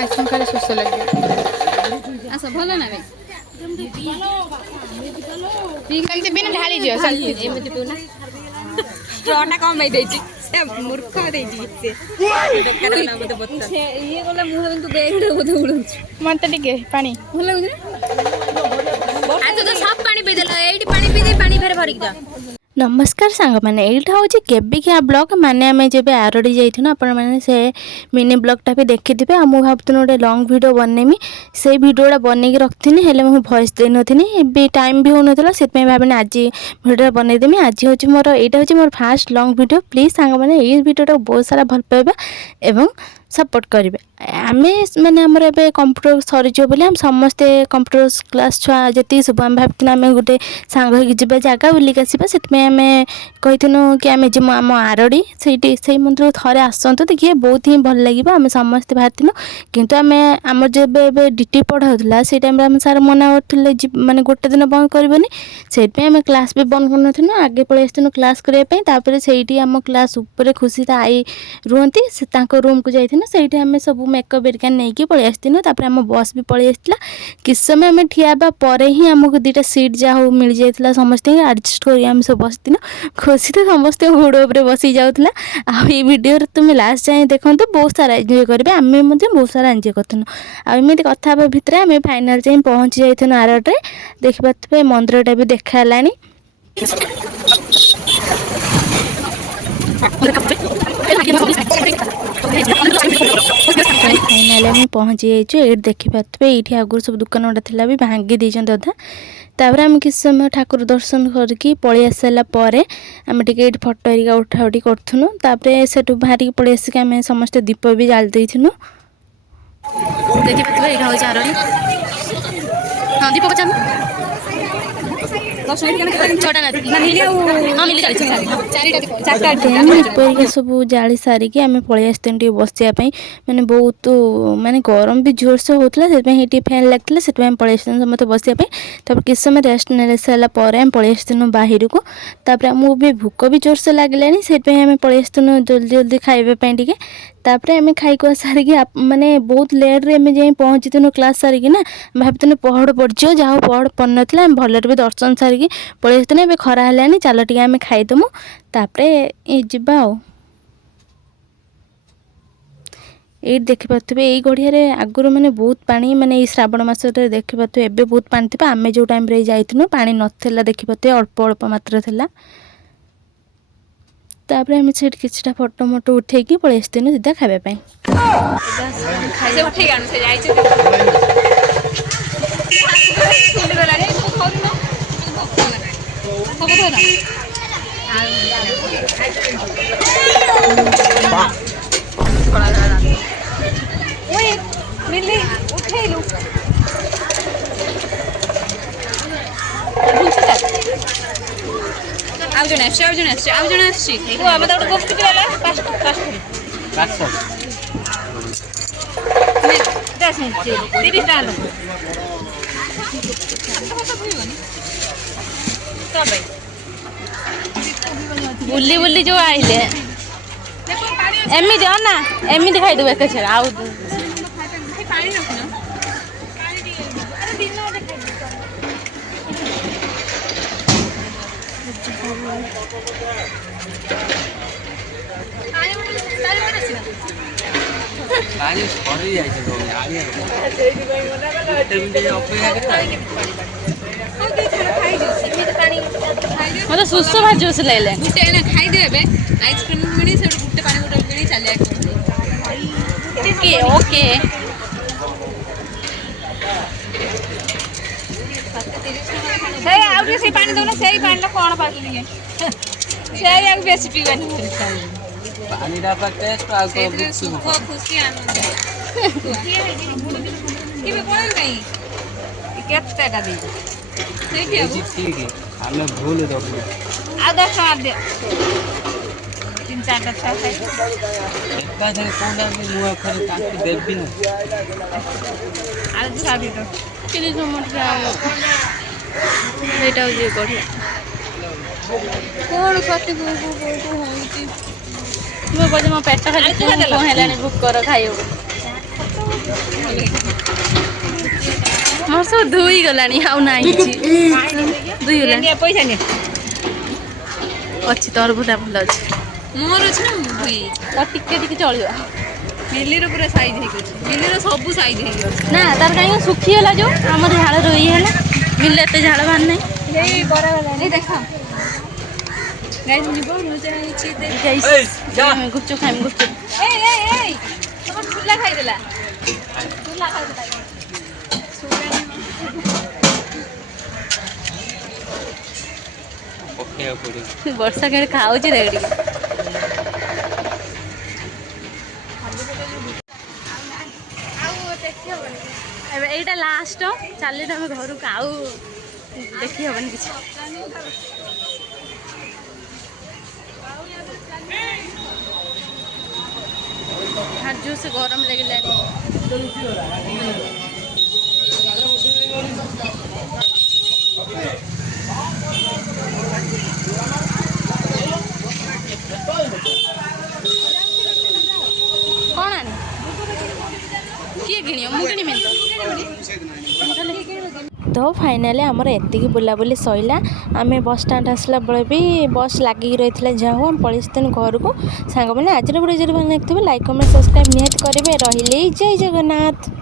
Ice cream ଖାଇଲେ ଶୋଷ ଲାଗିବ। ଆସ ଭଲ ନା ବେ ସେମିତି ବିନା ଢାଳି ଦିଅ ସେମିତି। ଏମିତି ପିଉନା ଷ୍ଟ୍ରଟା କଣ ପାଇଁ ଦେଇଛି ସେ ମୂର୍ଖ ଦେଇଛି ସେ ଦୋକାନ ନା ମତେ ବତା ଇଏ ଗଲା ମୁଁ ଭାବିନି ତୁ ବେଗଟା ବୋଧେ ଉଡଉଛୁ ମତେ ଟିକେ ପାଣି ଭଲ ଲାଗୁଛି ନା ଆଉ ତୁ ତ ସବ ପାଣି ପିଇଦେଲ ଏଇଠି ପାଣି ପିଇଦେଇ ପାଣି ଫେରେ ଭରିକି ଯା। नमस्कार सांग मैंने यहाँ हूँ केबिकिया ब्लॉग माने आम जब आरडी जाइनु आपण मैंने से मिनी ब्लॉगटा भी देखी थे आ मुझे भावुन गोटे लंग वीडियो बनैमी से वीडियोटा बनईक रखी हेल्ले मुझे भॉइस दे नी टाइम भी होना से भावनी आज वीडियो बनईदेमी आज हूँ मोर यहाँ हूँ मोर फास्ट लंग वीडियो प्लीज सांग मैंने ये वीडियो बहुत सारा भल पाइबा एवं सपोर्ट करेंगे आम मैंने आमर ए कंप्यूटर सरीज बोली आम समस्ते कंप्यूटर क्लास छुआ जी सब आम भाव आम गोटे सांग हो जगह बुलिक आसवा से आम कहीनु कि आम जीमु आम आरडी से मंदिर थे आसतु देखिए बहुत ही भल लगे आम समस्ते बाहर किंतु आम आम जब डीटी पढ़ाऊला से टाइम आम सार मना करते माने गोटे दिन बंद करनी से आम क्लास भी बंद कर आगे पलि आसनु क्लास करने से आम क्लास उपर खुशी आई रुहति से रूम को जाइए से आम सब मेकअप बेरिका नहीं कि पलि आसनु आम बस भी पलि आसला कि समय आम ठिया पर ही आमको दुटा सीट जहाँ हो मिल जाता समस्त एडजस्ट कर आम सब बसनु खुशी तो समस्त गोड़ उपर बसी जाऊला आई वीडियो तुम लास्ट जाए देखो बहुत सारा एंजॉय करेंगे आम बहुत सारा एंजॉय करूँ आमती कथा भितर आम फाइनाल जाए पहुँची जाइए आरडे देखिए मंदिरटा भी देखाला फाइनाल आम पहुँची जाइए ये देखिपे ये आगुरी सब दुकान गुटा थी भी भांगी देते अधा तापर आम किसी समय ठाकुर दर्शन करके पलि आस सारापर आम टे फटो हरिका उठा उठी करूँ तापर से बाहर पलि आसिक आम समस्त दीप भी जाली देनु देखिए यहाँ हूँ आरडी हाँ दीप बचा सब जाली सारिक आम पलि आसते बसापी मैंने बहुत माने गरम भी जोर से होता से फैन लगता से पलि आस समस्त बसापी तब किस समय रेस्ट ने सारापर आम पलि आसनु बाहर को तापर आमको भी भूक भी जोर से लगे से आम पलि आसनु जल्दी जल्दी खाइबापी टे तापर आम खाई सारिक माने बहुत लेट रे जाए पहुँचीनु क्लास सारिक ना भावुन पहड़ पड़ो जहाँ पहड़ पड़ ना भलरे भी दर्शन सारिक पलि आसनु ए खरा है चल टे आम खाईदमु तापर जा ये देखिपे ये गढ़िया आगुरी मैंने बहुत पानी माने श्रावण मस देखिपे एवं बहुत पानी थी आम जो टाइम जाइनु पानी नाला देखिपे अल्प अल्प मात्र था तापर आम से किछटा फोटो मोटो उठे पलि आसनु सीधा खावाई बुली बुली जो आइले एमती ना एमती खाईदेव एक मतलब सुस्त भार जोश लगे गुटे खाईदे आइसक्रीम मिली से गुटे पानी बोतल किणी चलिया ओके से पानी दो से पानी कौन पानी से बेसी पीवानी पानी टेस्ट खुशी आनंद केतेटा दी आलो भूल दो आ 10 टका दे 3-4 टा खाई एकबा धरे कोंडा में मुआ करे ताकि देबी न आ छाबी दो किने टमाटर आलो एटा जे बढ़िया कोन कति को होईती मो बजे मो पेट खाली को हेलानी बुक कर खाइयो ମୋର ସବୁ ଧୋଇ ଗଲାଣି ଆଉ ନାହିଁ କିଛି ଧୋଇ ଗଲାଣି ପଇସା ନିଅ ଅଛି ତରଭୁଜା ଭଲ ଅଛି ମୋର ଅଛି ନା ଧୋଇ ତ ଟିକେ ଟିକେ ଚଳିବ ମିଲିର ପୁରା ସାଇଜ୍ ହେଇକି ଅଛି ମିଲିର ସବୁ ସାଇଜ୍ ହେଇକି ଅଛି ନା ତାର କାହିଁକି ଶୁଖିଗଲା ଯୋଉ ଆମର ଝାଳ ରୋଇ ହେଲା ମିଳିଲେ ଏତେ ଝାଳ ବାହାରି ନାହିଁ ଏଇ ବରା ଗଲାଣି ଦେଖ ଗାଇସ୍ ଯିବ ନୁଚା ହେଇଛି ଗୁପଚୁପ ଖାଇମି ଗୁପଚୁପ ଏଇ ତମର ଝୁଲା ଖାଇଦେଲା ବର୍ଷା କେମିତି ଖାଉଛି ଦେଖ ଟିକେ ଏବେ ଏଇଟା ଲାଷ୍ଟ ଚାଲିଲୁ ଆମେ ଘରକୁ ଆଉ ଦେଖି ହବନି କିଛି ଜୋରସେ ଗରମ ଲାଗିଲାଣି କଣ ଆଣି କିଏ କିଣିବ ମୁଁ କିଣିବିନି ତ ଫାଇନାଲି ଆମର ଏତିକି ବୁଲାବୁଲି ସଇଲା ଆମେ ବସ୍ ଷ୍ଟାଣ୍ଡ ଆସିଲା ବେଳେ ବି ବସ୍ ଲାଗିକି ରହିଥିଲା ଯାହା ହଉ ଆମେ ପଳେଇଥିଲୁ ଘରକୁ ସାଙ୍ଗମାନେ ଆଜିର ଭିଡ଼ିଓ ଯଦି ଭଲ ଲାଗିଥିବ ଲାଇକ୍ କମେଣ୍ଟ ସବସ୍କ୍ରାଇବ୍ ନିହାତି କରିବେ ରହିଲି ଜୟ ଜଗନ୍ନାଥ।